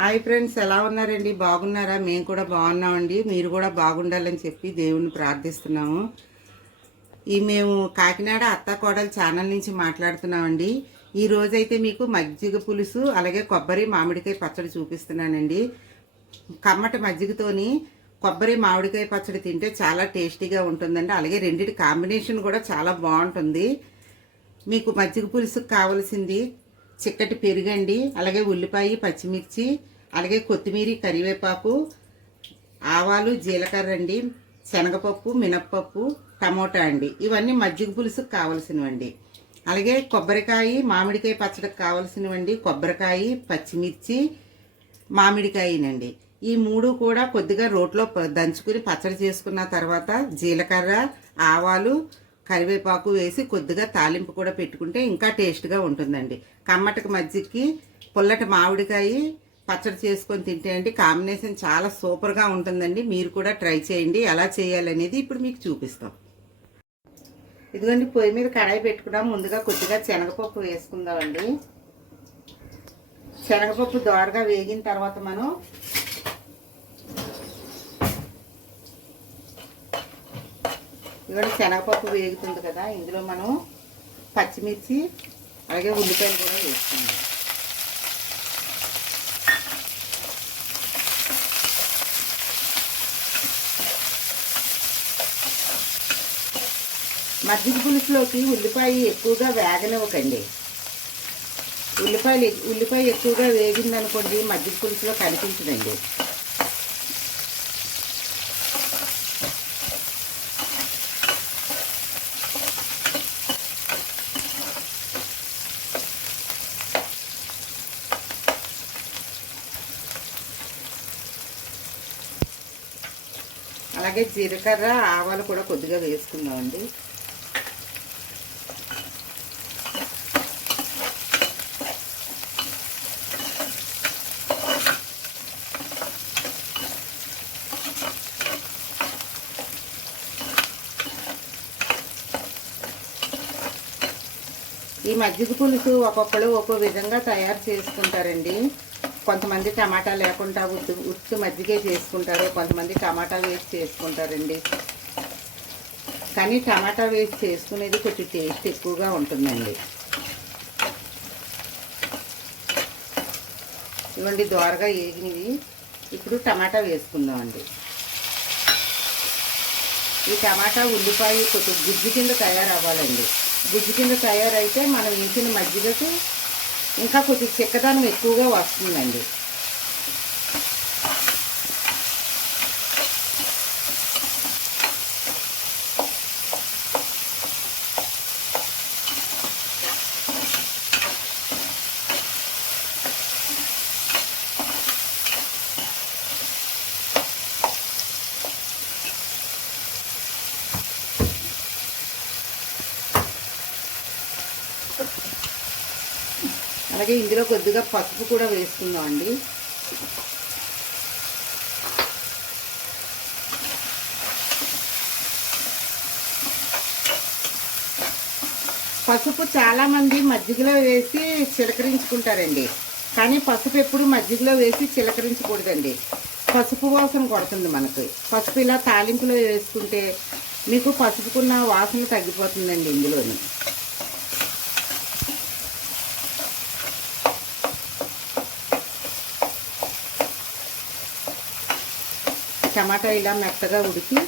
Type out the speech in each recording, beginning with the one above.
Hi friends ఎలా ఉన్నారండి? బాగున్నారా? మేము కూడా బాగున్నామండి. మీరు కూడా బాగుండాలని చెప్పి దేవుణ్ణి ప్రార్థిస్తున్నాము. ఈ మేము కాకినాడ అత్త కోడలు ఛానల్ నుంచి మాట్లాడుతున్నామండి. ఈ రోజైతే మీకు మజ్జిగ పులుసు అలాగే కొబ్బరి మామిడికాయ పచ్చడి చూపిస్తున్నానండి. కమ్మటి మజ్జిగతోని కొబ్బరి మామిడికాయ పచ్చడి తింటే చాలా టేస్టీగా ఉంటుందండి. అలాగే రెండిటి కాంబినేషన్ కూడా చాలా బాగుంటుంది. మీకు మజ్జిగ పులుసుకు కావలసింది చిక్కటి పెరుగండి అలాగే ఉల్లిపాయ పచ్చిమిర్చి అలాగే కొత్తిమీర కరివేపాకు ఆవాలు జీలకర్ర అండి శనగపప్పు మినప్పప్పు టమోటా అండి. ఇవన్నీ మజ్జిగ పులుసుకు కావలసినవండి. అలాగే కొబ్బరికాయ మామిడికాయ పచ్చడికి కావలసినవండి. కొబ్బరికాయ పచ్చిమిర్చి మామిడికాయనండి. ఈ మూడు కూడా కొద్దిగా రోట్లో ప- దంచుకుని పచ్చడి చేసుకున్న తర్వాత జీలకర్ర ఆవాలు కరివేపాకు వేసి కొద్దిగా తాలింపు కూడా పెట్టుకుంటే ఇంకా టేస్ట్గా ఉంటుందండి. కమ్మటికి మజ్జిగకి పుల్లటి మామిడికాయ పచ్చడి చేసుకొని తింటే అండి కాంబినేషన్ చాలా సూపర్గా ఉంటుందండి. మీరు కూడా ట్రై చేయండి ఎలా చేయాలనేది ఇప్పుడు మీకు చూపిస్తాం. ఇదిగోండి పొయ్యి మీద కడాయి పెట్టుకున్నాం. ముందుగా కొద్దిగా శనగపప్పు వేసుకుందామండి. శనగపప్పు దోరగా వేగిన తర్వాత మనం ఇవన్నీ శనగపప్పు వేగుతుంది కదా ఇందులో మనం పచ్చిమిర్చి అలాగే ఉల్లిపాయలు కూడా వేస్తుంది మజ్జిగ పులుసులోకి ఉల్లిపాయ ఎక్కువగా వేగనివ్వకండి. ఉల్లిపాయలు ఉల్లిపాయ ఎక్కువగా వేగిందనుకోండి మజ్జిగ పులుసులో కనిపించదండి. అలాగే జీలకర్ర ఆవాలు కూడా కొద్దిగా వేసుకుందామండి. ఈ మజ్జిగ పులుసు ఒక్కొక్కరు ఒక్కో విధంగా తయారు చేసుకుంటారండి. కొంతమంది టమాటా లేకుండా ఉత్తు ఉత్తు మజ్జిగే చేసుకుంటారు కొంతమంది టమాటా వేసి చేసుకుంటారండి. కానీ టమాటా వేసి చేసుకునేది కొంచెం టేస్ట్ ఎక్కువగా ఉంటుందండి. ఇవ్వండి దోరగా వేగినవి ఇప్పుడు టమాటా వేసుకుందామండి. ఈ టమాటా ఉల్లిపాయ కొంచెం గుజ్జు కింద తయారవ్వాలండి. గుజ్జు కింద తయారైతే మనం వేసిన మజ్జిగకు ఇంకా కొద్దిగా చిక్కదనం ఎక్కువగా వస్తుందండి అలాగే ఇందులో కొద్దిగా పసుపు కూడా వేసుకుందాం అండి. పసుపు చాలామంది మజ్జిగలో వేసి చిలకరించుకుంటారండి. కానీ పసుపు ఎప్పుడు మజ్జిగలో వేసి చిలకరించకూడదండి. పసుపు వాసన కొడుతుంది మనకు. పసుపు ఇలా తాలింపులో వేసుకుంటే మీకు పసుపుకున్న వాసన తగ్గిపోతుందండి ఇందులోని. టమాటా ఇలా మెత్తగా ఉడికి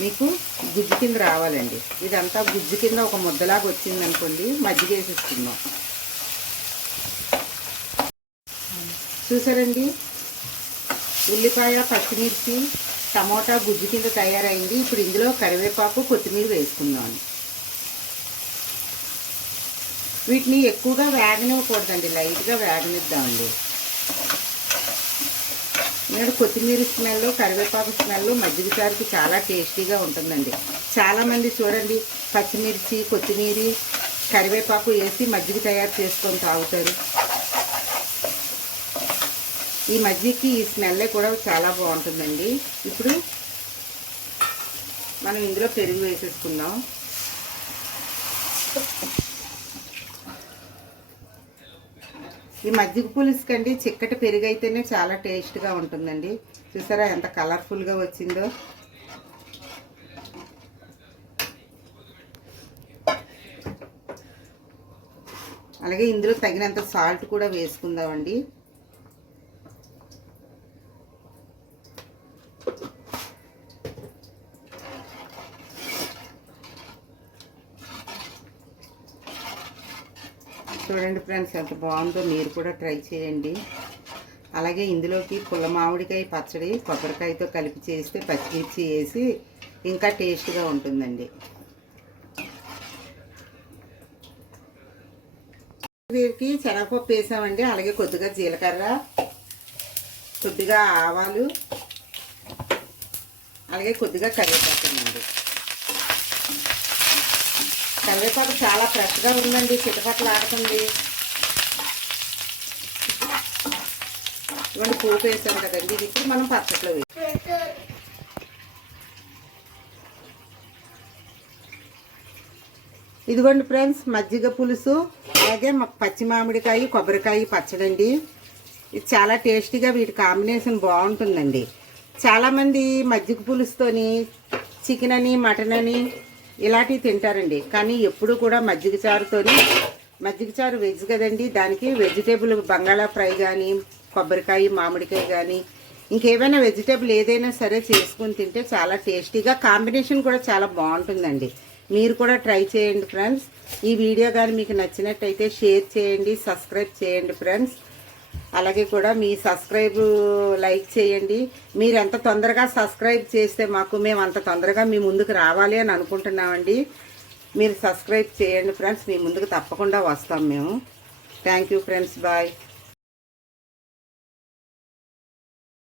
మీకు గుజ్జు కింద రావాలండి. ఇదంతా గుజ్జు కింద ఒక ముద్దలాగా వచ్చింది అనుకోండి మజ్జిగ వేసేసుకుందాం. చూసారండి? ఉల్లిపాయ పచ్చిమిర్చి టమోటా గుజ్జు కింద తయారైంది. ఇప్పుడు ఇందులో కరివేపాకు కొత్తిమీర వేసుకుందాం. వీటిని ఎక్కువగా వేగనివ్వకూడదండి. లైట్గా వేగనిద్దామండి. నేను కొత్తిమీర స్మెల్ కరివేపాకు స్మెల్ మజ్జిగ చారుకి చాలా టేస్టీగా ఉంటుందండి. చాలామంది చూడండి పచ్చిమిర్చి కొత్తిమీర కరివేపాకు వేసి మజ్జిగ తయారు చేసుకొని తాగుతారు. ఈ మజ్జిగకి ఈ స్మెల్లే కూడా చాలా బాగుంటుందండి. ఇప్పుడు మనం ఇందులో పెరుగు వేసేసుకుందాం. ఈ మజ్జిగ పులుసు కండి చిక్కటి పెరుగు అయితేనే చాలా టేస్ట్గా ఉంటుందండి. చూసారా ఎంత కలర్ఫుల్గా వచ్చిందో. అలాగే ఇందులో తగినంత సాల్ట్ కూడా వేసుకుందామండి. చూడండి ఫ్రెండ్స్ ఎంత బాగుందో మీరు కూడా ట్రై చేయండి. అలాగే ఇందులోకి పుల్ల మామిడికాయ పచ్చడి కొబ్బరికాయతో కలిపి చేస్తే పచ్చిమిర్చి వేసి ఇంకా టేస్ట్గా ఉంటుందండి. వీరికి శనగపప్పు వేసామండి అలాగే కొద్దిగా జీలకర్ర కొద్దిగా ఆవాలు అలాగే కొద్దిగా కరివేపాకు అండి కరివేపాకు చాలా ఫ్రెష్గా ఉందండి చిటపట్లు ఆడుతుంది ఇవన్నీ పోపు వేసాం కదండి ఇది ఇప్పుడు మనం పచ్చట్లో ఇదిగోండి ఫ్రెండ్స్ మజ్జిగ పులుసు అలాగే పచ్చి మామిడికాయ కొబ్బరికాయ పచ్చడండి. ఇది చాలా టేస్టీగా వీటి కాంబినేషన్ బాగుంటుందండి. చాలామంది మజ్జిగ పులుసుతోని చికెన్ అని మటన్ అని ఇలాంటివి తింటారండి. కానీ ఎప్పుడు కూడా మజ్జిగ చారుతోని మజ్జిగ చారు వెజ్ కదండి. దానికి వెజిటేబుల్ బంగాళా ఫ్రై కానీ కొబ్బరికాయ మామిడికాయ కానీ ఇంకేమైనా వెజిటేబుల్ ఏదైనా సరే చేసుకుని తింటే చాలా టేస్టీగా కాంబినేషన్ కూడా చాలా బాగుంటుందండి. మీరు కూడా ట్రై చేయండి ఫ్రెండ్స్. ఈ వీడియో కానీ మీకు నచ్చినట్టయితే షేర్ చేయండి సబ్స్క్రైబ్ చేయండి ఫ్రెండ్స్. అలాగే కూడా మీ సబ్స్క్రైబ్ లైక్ చేయండి. మీరు ఎంత తొందరగా సబ్స్క్రైబ్ చేస్తే మాకు మేము అంత తొందరగా మీ ముందుకు రావాలి అని అనుకుంటున్నామండి. మీరు సబ్స్క్రైబ్ చేయండి ఫ్రెండ్స్. మీ ముందుకు తప్పకుండా వస్తాం మేము. Thank you friends bye